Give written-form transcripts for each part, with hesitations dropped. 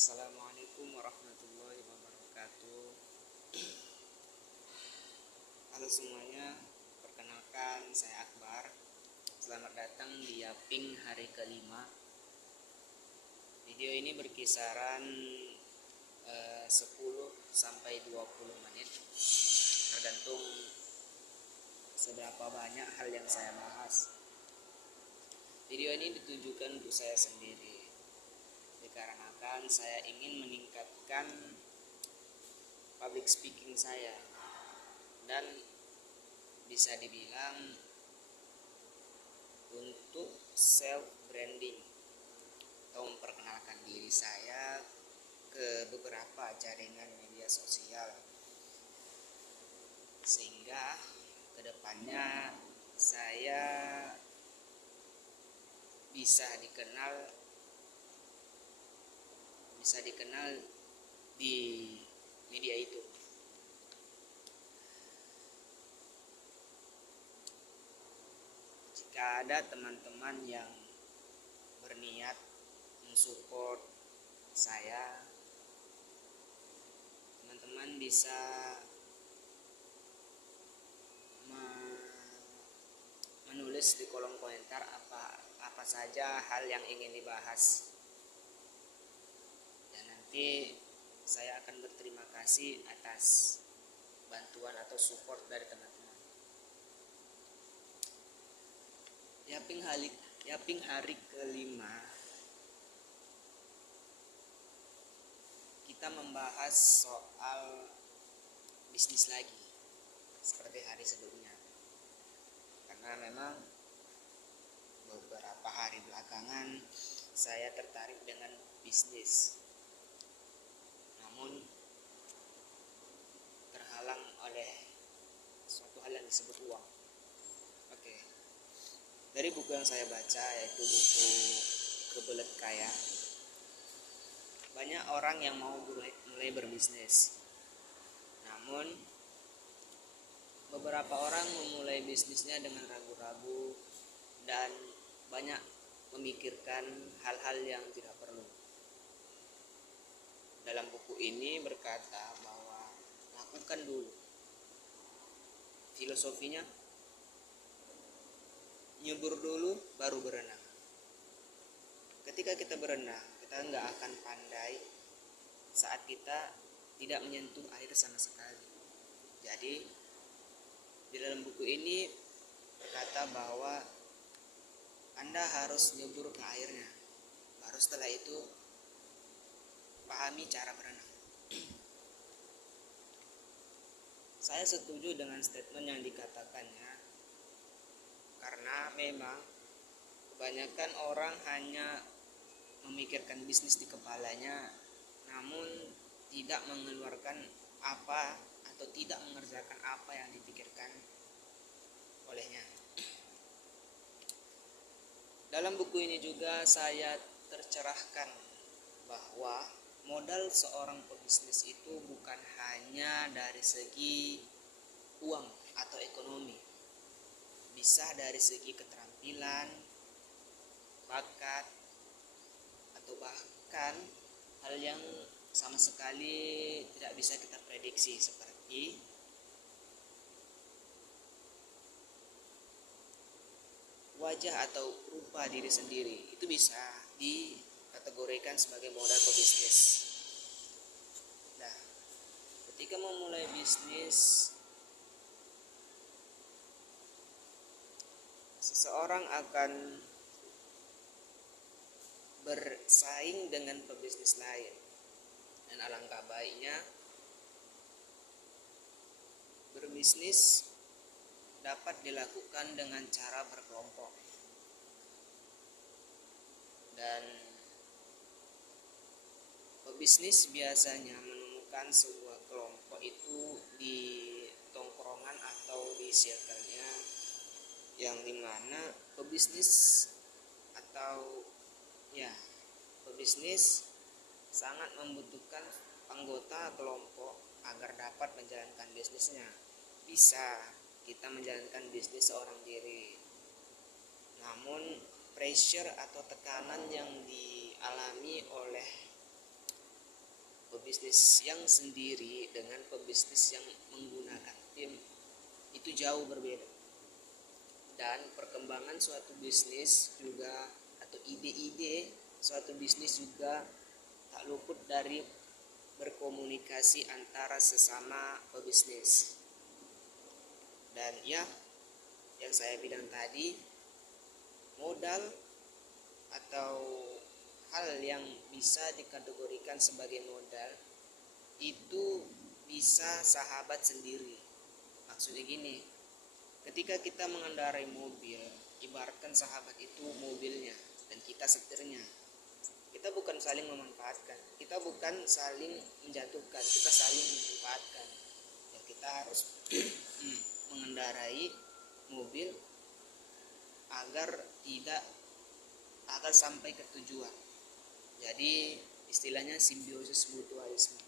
Assalamualaikum warahmatullahi wabarakatuh. Halo semuanya, perkenalkan saya Akbar. Selamat datang di Yaping hari kelima. Video ini berkisaran 10 sampai 20 menit, tergantung seberapa banyak hal yang saya bahas. Video ini ditujukan untuk saya sendiri, dikarenakan saya ingin meningkatkan public speaking saya, dan bisa dibilang untuk self branding atau memperkenalkan diri saya ke beberapa jaringan media sosial, sehingga kedepannya saya bisa dikenal di media itu. Jika ada teman-teman yang berniat mensupport saya, teman-teman bisa menulis di kolom komentar apa saja hal yang ingin dibahas, dan nanti saya akan berterima kasih atas bantuan atau support dari teman-teman. Yaping hari kelima, kita membahas soal bisnis lagi seperti hari sebelumnya, karena memang beberapa hari belakangan saya tertarik dengan bisnis, namun terhalang oleh suatu hal yang disebut uang. Dari buku yang saya baca, yaitu buku Kebelet Kaya, banyak orang yang mau mulai berbisnis, namun beberapa orang memulai bisnisnya dengan ragu-ragu dan banyak memikirkan hal-hal yang tidak perlu. Dalam buku ini berkata bahwa lakukan dulu. Filosofinya, nyebur dulu baru berenang. Ketika kita berenang, kita nggak akan pandai saat kita tidak menyentuh air sama sekali. Jadi di dalam buku ini berkata bahwa Anda harus nyebur ke airnya, baru setelah itu pahami cara berenang. Saya setuju dengan statement yang dikatakannya, karena memang kebanyakan orang hanya memikirkan bisnis di kepalanya, namun tidak mengeluarkan apa atau tidak mengerjakan apa yang dipikirkan olehnya. Dalam buku ini juga saya tercerahkan bahwa modal seorang pebisnis itu bukan hanya dari segi uang atau ekonomi, bisa dari segi keterampilan, bakat, atau bahkan hal yang sama sekali tidak bisa kita prediksi, seperti wajah atau rupa diri sendiri. Itu bisa dikategorikan sebagai modal pebisnis. Nah, ketika memulai bisnis, seseorang akan bersaing dengan pebisnis lain, dan alangkah baiknya berbisnis dapat dilakukan dengan cara berkelompok. Dan pebisnis biasanya menemukan sebuah kelompok itu di tongkrongan atau di circle-nya, yang dimana pebisnis sangat membutuhkan anggota kelompok agar dapat menjalankan bisnisnya. Bisa kita menjalankan bisnis seorang diri, namun pressure atau tekanan yang dialami oleh pebisnis yang sendiri dengan pebisnis yang menggunakan tim itu jauh berbeda. Dan perkembangan suatu bisnis juga atau ide-ide suatu bisnis juga tak luput dari berkomunikasi antara sesama pebisnis. Dan ya, yang saya bilang tadi, modal atau hal yang bisa dikategorikan sebagai modal itu bisa sahabat sendiri. Maksudnya gini, ketika kita mengendarai mobil, ibaratkan sahabat itu mobilnya dan kita setirnya. Kita bukan saling memanfaatkan, kita bukan saling menjatuhkan, kita saling memanfaatkan. Ya, kita harus mengendarai mobil agar sampai ke tujuan. Jadi istilahnya simbiosis mutualisme.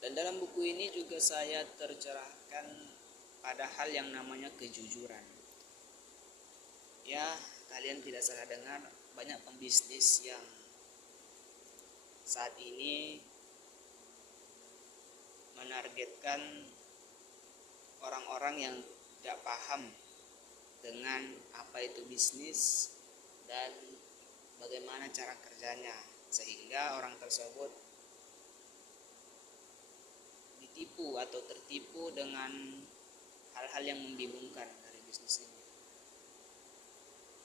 Dan dalam buku ini juga saya tercerahkan pada hal yang namanya kejujuran. Ya, kalian tidak salah dengar, banyak pembisnis yang saat ini menargetkan orang-orang yang tidak paham dengan apa itu bisnis dan bagaimana cara kerjanya, sehingga orang tersebut ditipu atau tertipu dengan hal-hal yang membingungkan dari bisnis ini.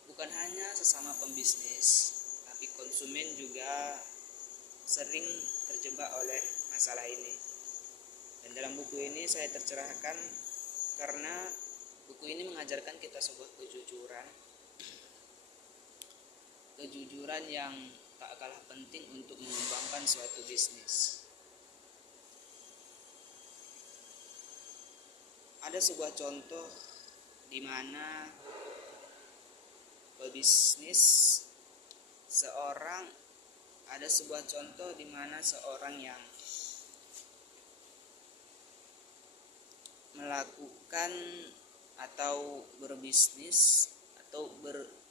Bukan hanya sesama pembisnis, tapi konsumen juga sering terjebak oleh masalah ini. Dan dalam buku ini saya tercerahkan karena buku ini mengajarkan kita sebuah kejujuran yang tak kalah penting untuk mengembangkan suatu bisnis. Ada sebuah contoh di mana seorang yang melakukan atau berbisnis atau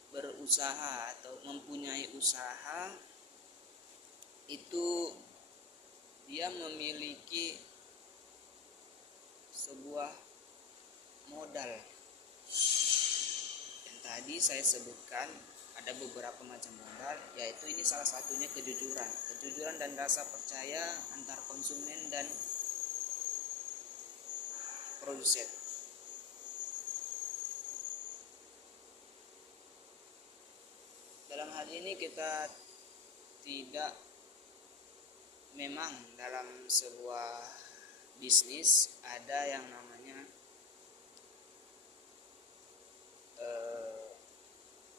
berusaha atau mempunyai usaha itu dia memiliki sebuah modal. Yang tadi saya sebutkan ada beberapa macam modal, yaitu ini salah satunya kejujuran dan rasa percaya antar konsumen dan produsen. Dalam hal ini kita tidak, memang dalam sebuah bisnis ada yang namanya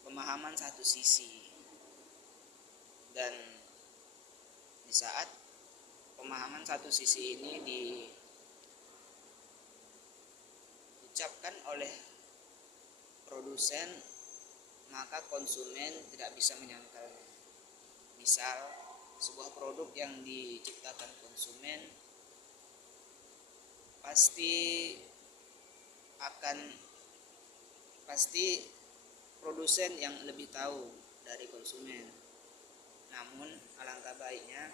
pemahaman satu sisi, dan di saat pemahaman satu sisi ini diucapkan oleh produsen, maka konsumen tidak bisa menyangkalnya. Misal sebuah produk yang diciptakan konsumen pasti produsen yang lebih tahu dari konsumen. Namun alangkah baiknya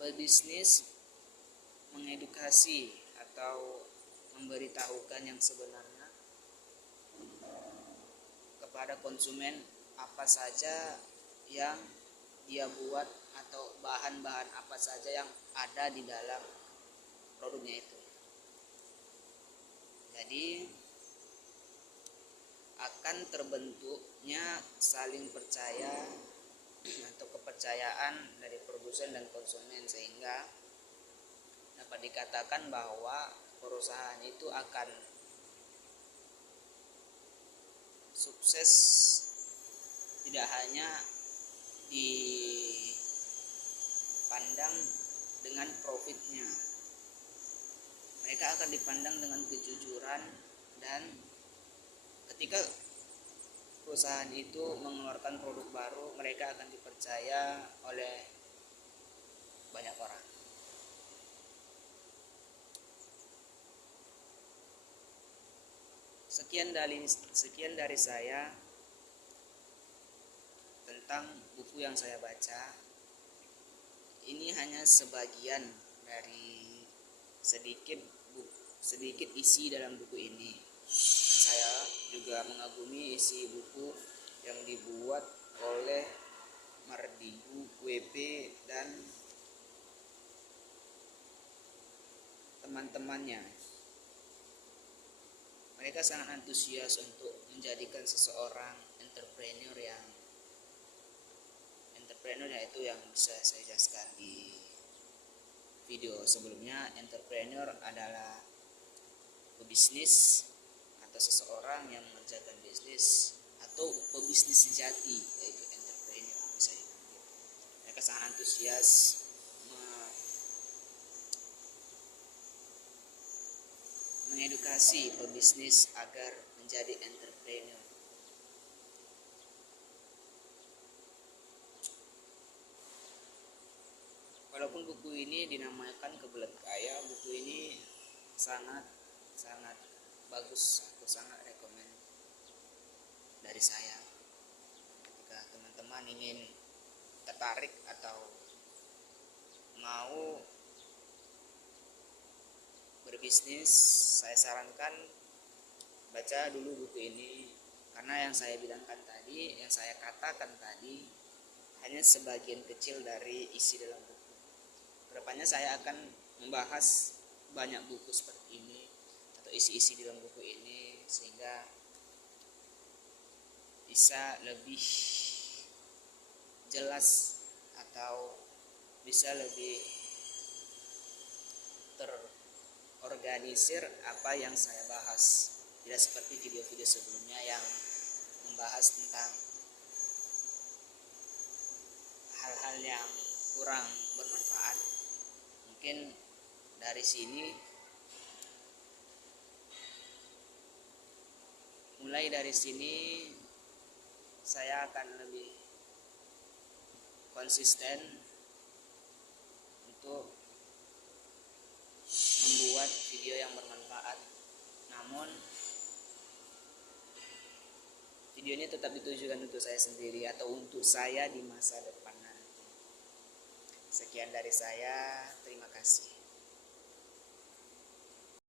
pebisnis mengedukasi atau memberitahukan yang sebenarnya kepada konsumen apa saja yang dia buat atau bahan-bahan apa saja yang ada di dalam produknya itu. Jadi akan terbentuknya saling percaya atau kepercayaan dari produsen dan konsumen, sehingga dapat dikatakan bahwa perusahaan itu akan sukses tidak hanya dipandang dengan profitnya, mereka akan dipandang dengan kejujuran, dan ketika perusahaan itu mengeluarkan produk baru, mereka akan dipercaya oleh banyak orang. Sekian dari saya tentang buku yang saya baca. ini hanya sebagian dari sedikit isi dalam buku ini. Saya juga mengagumi isi buku yang dibuat oleh Mardigu, WP, dan teman-temannya. Mereka sangat antusias untuk menjadikan seseorang entrepreneur, yaitu yang bisa saya jelaskan di video sebelumnya. Entrepreneur adalah pebisnis atau seseorang yang mengerjakan bisnis atau pebisnis sejati, yaitu entrepreneur bisa dipanggil. Mereka sangat antusias mengedukasi pebisnis agar menjadi entrepreneur. Walaupun buku ini dinamakan Kebelet Kaya, buku ini sangat bagus. Aku sangat rekomen dari saya. Ketika teman-teman ingin tertarik atau mau berbisnis, saya sarankan baca dulu buku ini, karena yang saya katakan tadi hanya sebagian kecil dari isi dalam buku. Kedepannya saya akan membahas banyak buku seperti ini atau isi-isi dalam buku ini, sehingga bisa lebih jelas atau bisa lebih terorganisir apa yang saya bahas. Tidak seperti video-video sebelumnya yang membahas tentang hal-hal yang kurang bermanfaat. Mungkin dari sini, saya akan lebih konsisten untuk membuat video yang bermanfaat. Namun video ini tetap ditujukan untuk saya sendiri atau untuk saya di masa depan nanti. Sekian dari saya, terima kasih.